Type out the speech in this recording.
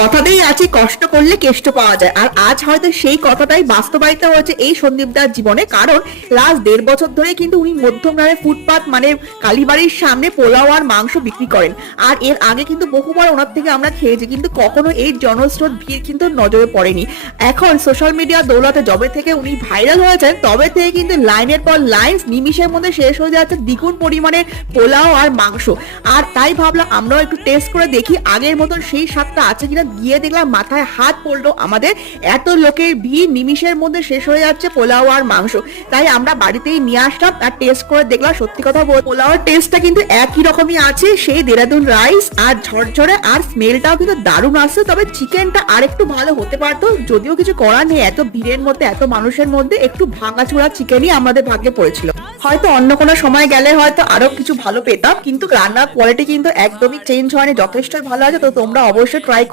কথাতেই আছে কষ্ট করলে কেষ্ট পাওয়া যায়। আর আজ হয়তো সেই কথাটাই বাস্তবায়িত হয়েছে এই সন্দীপদার জীবনে। কারণ লাস্ট 1.5 বছর ধরে কিন্তু উনি মধ্যমগ্রামের ফুটপাত মানে কালীবাড়ির সামনে পোলাও আর মাংস বিক্রি করেন। আর এর আগে কিন্তু বহুবার ওনার থেকে আমরা খেয়েছি, কিন্তু কখনো এই জনস্রোত ভিড় কিন্তু নজরে পড়েনি। এখন সোশ্যাল মিডিয়া দৌলতে যবে থেকে উনি ভাইরাল হয়েছেন তবে থেকে কিন্তু লাইনের পর লাইন নিমিশের মধ্যে শেষ হয়ে যাচ্ছে দ্বিগুণ পরিমাণের পোলাও আর মাংস। আর তাই ভাবলাম আমরাও একটু টেস্ট করে দেখি আগের মতন সেই স্বাদটা আছে কিনা। গিয়ে দেখলাম মাথায় হাত পড়লো আমাদের, এত লোকের ভিড় নিমিশের মধ্যে শেষ হয়ে যাচ্ছে পোলাও আর মাংস। তাই আমরা বাড়িতেই নিয়ে আসলাম আর টেস্ট করে দেখলাম। সত্যি কথা বল, পোলাওর টেস্টটা কিন্তু একই রকমই আছে, সেই দেরাদুন রাইস আর ঝরঝরে, আর স্মেলটাও কিন্তু দারুণ আসছে। তবে চিকেনটা আর একটু ভালো হতে পারতো, যদিও কিছু করার নেই, এত ভিড়ের মধ্যে এত মানুষের মধ্যে একটু ভাঙাচোরা চিকেনই আমাদের ভাগ্যে পড়েছিল। হয়তো অন্য কোনো সময় গেলে হয়তো আরো কিছু ভালো পেতাম, কিন্তু রান্নার কোয়ালিটি কিন্তু একদমই চেঞ্জ হয়নি, যথেষ্টই ভালো আছে। তো তোমরা অবশ্যই ট্রাই